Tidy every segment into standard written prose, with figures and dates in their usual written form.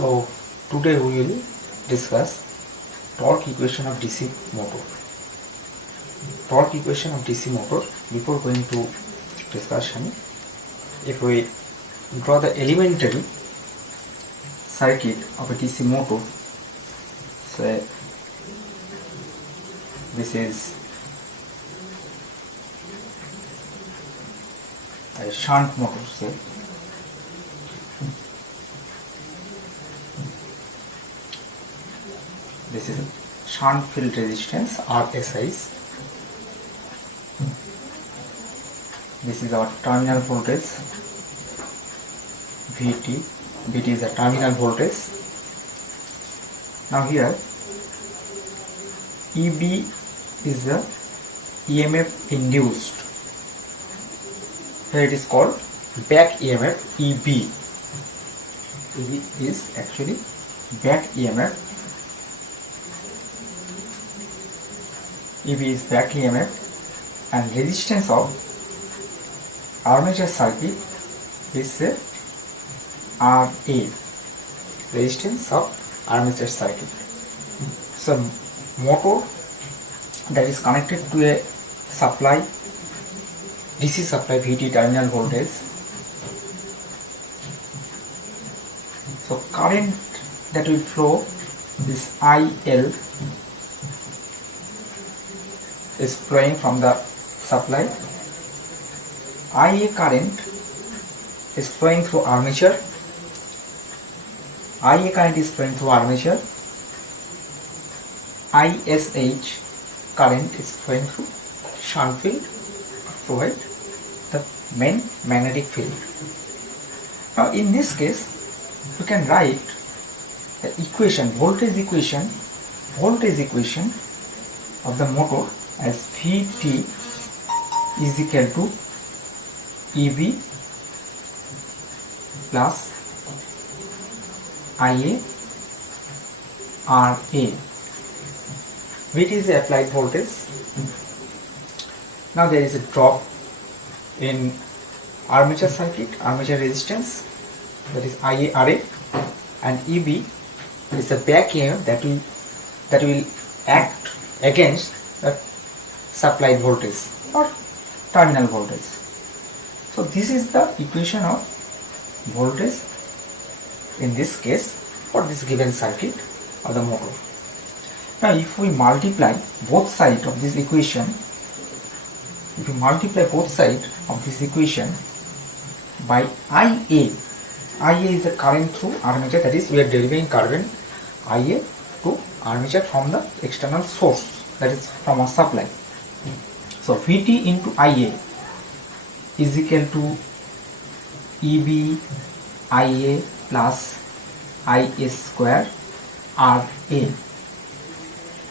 So today we will discuss torque equation of DC motor. Torque equation of DC motor. Before going to discussion, if we draw the elementary circuit of a DC motor, say this is a shunt motor, say this is shunt field resistance RSI. This is our terminal voltage VT. VT is a terminal voltage. Now here EB is the EMF induced. Here it is called back EMF EB. EB is actually back EMF. EB is back EMF, and resistance of armature circuit is RA, resistance of armature circuit. So motor that is connected to a supply, DC supply VT terminal voltage. So current that will flow is IL is flowing from the supply. IA current is flowing through armature. IA current is flowing through armature. ISH current is flowing through shunt field to provide the main magnetic field. Now in this case we can write the equation, voltage equation of the motor as Vt is equal to EB plus IA RA. Vt is the applied voltage. Now there is a drop in armature circuit, armature resistance, that is IA RA, and EB is the back EMF that will act against the supplied voltage or terminal voltage. So this is the equation of voltage in this case for this given circuit of the motor. Now if we multiply both sides of this equation, by IA is the current through armature, that is we are deriving current IA to armature from the external source, that is from our supply. So Vt into IA is equal to EB IA plus IA square RA.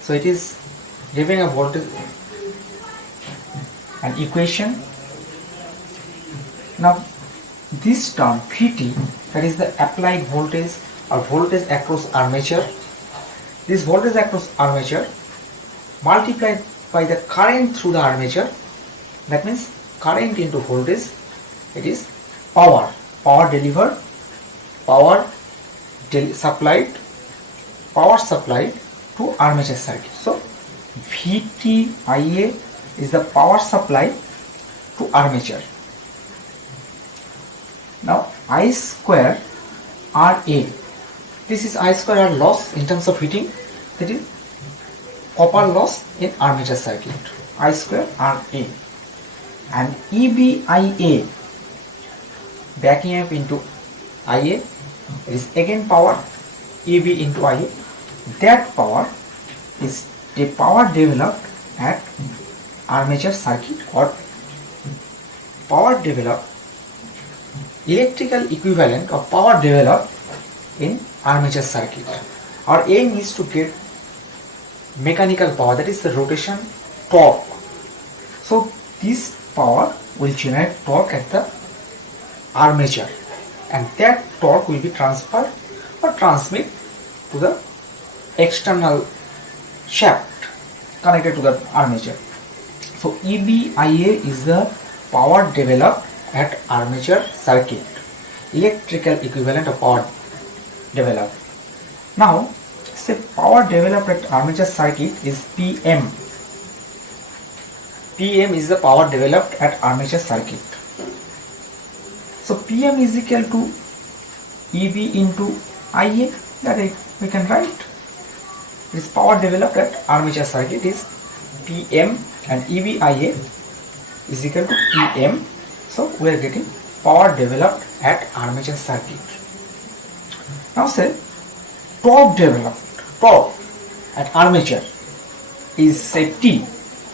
So it is giving a voltage, an equation. Now this term Vt, that is the applied voltage or voltage across armature. This voltage across armature multiplied by the current through the armature, that means current into voltage, it is power delivered, supplied to armature circuit. So VTIA is the power supply to armature. Now I square RA, this is I square R loss in terms of heating, that is copper loss in armature circuit, I square RA, and EBIA, back EMF into IA, it is again power, EB into IA. That power is the power developed at armature circuit, or power developed, electrical equivalent of power developed in armature circuit. Our aim is to get mechanical power, that is the rotation torque. So this power will generate torque at the armature, and that torque will be transferred or transmit to the external shaft connected to the armature. So EBIA is the power developed at armature circuit, electrical equivalent of power developed. Now say power developed at armature circuit is PM. PM is the power developed at armature circuit. So PM is equal to EB into IA, that we can write. This power developed at armature circuit is PM, and EBIA is equal to PM. So we are getting power developed at armature circuit. Now say torque developed, torque at armature is say T.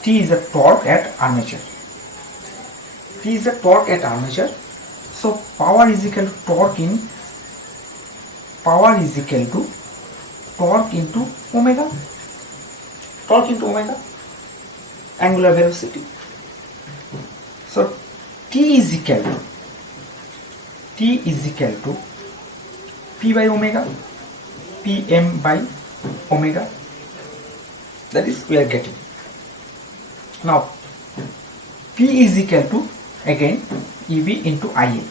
T is the torque at armature. T is the torque at armature. So power is equal to torque into omega. Torque into omega, angular velocity. So T is equal to P by omega, PM by omega. That is we are getting. Now P is equal to again EB into IA.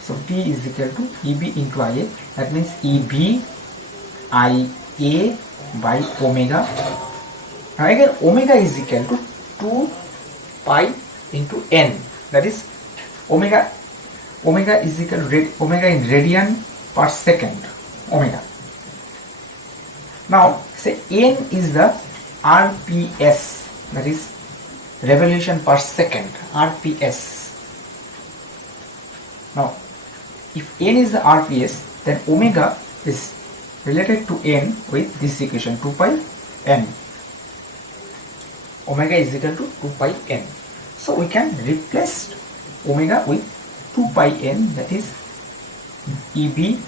So P is equal to EB into IA. That means EB IA by omega. Now again omega is equal to 2 pi into n. That is omega is equal to omega in radian per second. Omega. Now say n is the RPS, that is revolution per second, RPS. Now if n is the RPS, then omega is related to n with this equation 2 pi n. Omega is equal to 2 pi n. So we can replace omega with 2 pi n, that is EB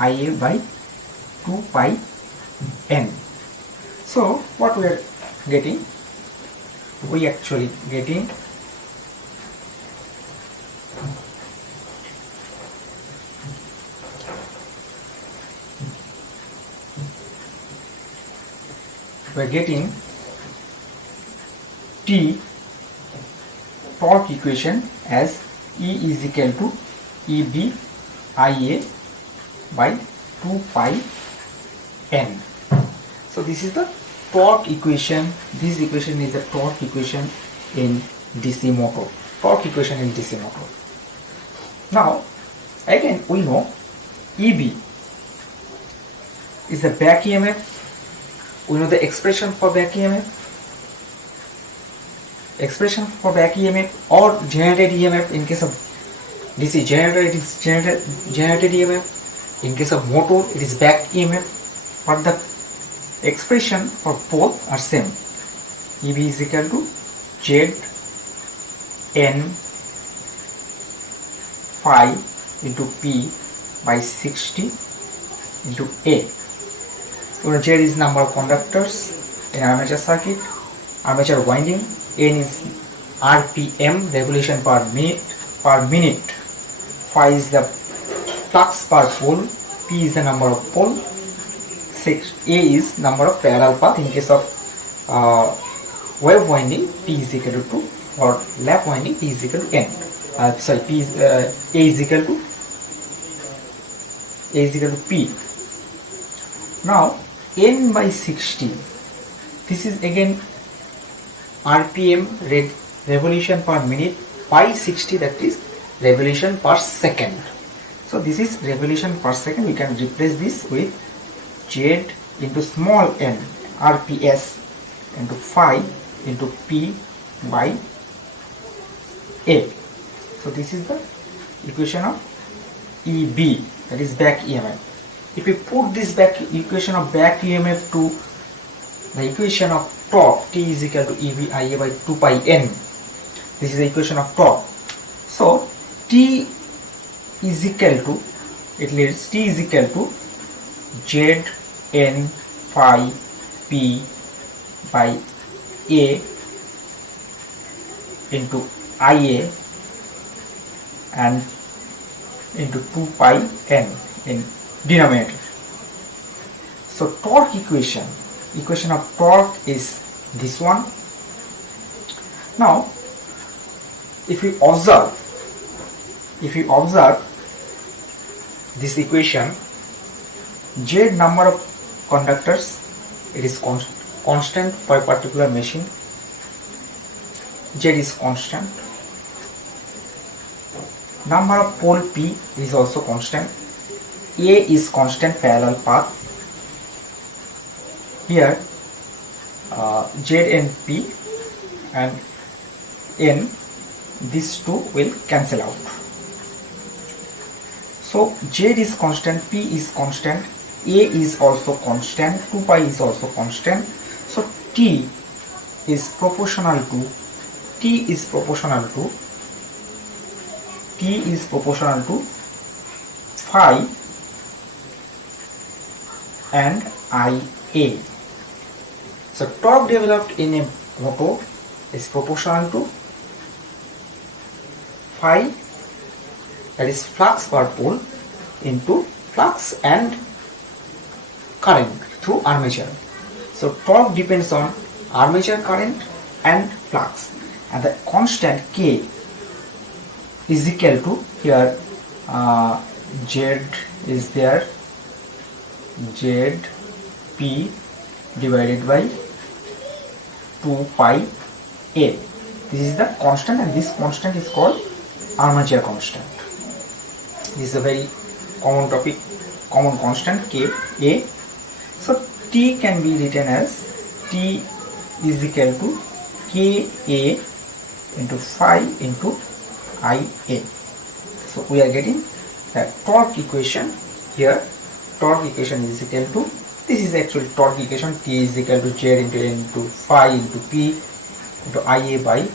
IA by 2 pi n. So what we are getting? We actually getting T torque equation as E is equal to EB IA by 2 pi n. So this is the torque equation. This equation is the torque equation in DC motor. Torque equation in DC motor. Now again we know EB is the back EMF. We know the expression for back EMF. Expression for back EMF or generated EMF. In case of DC generator it is generated EMF. In case of motor it is back EMF. But the expression for both are same. EB is equal to Z N phi into P by 60 into A. So Z is number of conductors in armature circuit, armature winding. N is RPM, revolution per minute. Phi is the flux per pole. P is the number of pole. A is number of parallel path. In case of wave winding, P is equal to 2, or lap winding, P is equal to N. A is equal to P. Now N by 60. This is again RPM, revolution per minute, by 60, that is revolution per second. So this is revolution per second. We can replace this with Z into small n, RPS into phi into P by A. So this is the equation of EB, that is back EMF. If we put this equation of back EMF to the equation of torque, T is equal to EB IA by 2 pi n. This is the equation of torque. So T is equal to, T is equal to Z N phi P by A into IA and into 2 pi n in denominator. So torque equation of torque is this one. Now if we observe this equation, Z number of conductors, it is constant for a particular machine. Z is constant. Number of pole P is also constant. A is constant parallel path. Here Z and P and N, these two will cancel out. So Z is constant, P is constant, A is also constant, 2 pi is also constant. So T is proportional to phi and Ia. So torque developed in a motor is proportional to phi, that is flux per pole, into flux and current through armature. So torque depends on armature current and flux, and the constant K is equal to, here Z is there, Z P divided by 2 pi A. This is the constant, and this constant is called armature constant. This is a very common topic, common constant K A. So T can be written as T is equal to K A into phi into Ia. So we are getting the torque equation here. Torque equation is equal to, this is actually torque equation, T is equal to Z into N into phi into P into Ia by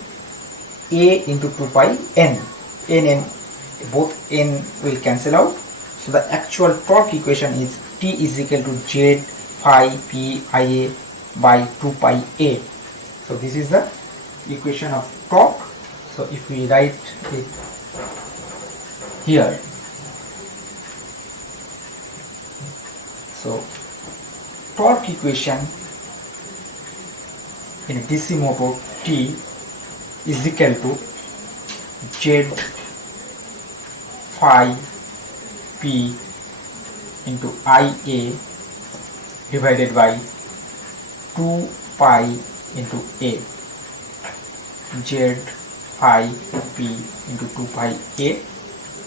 A into 2 pi N. N, both N will cancel out. So the actual torque equation is T is equal to Z phi P Ia by 2 pi A. So this is the equation of torque. So if we write it here, so torque equation in a DC motor, T is equal to Z phi P into Ia divided by 2 pi into A. Z phi P into 2 pi A.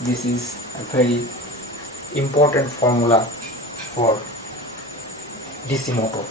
This is a very important formula for DC motor.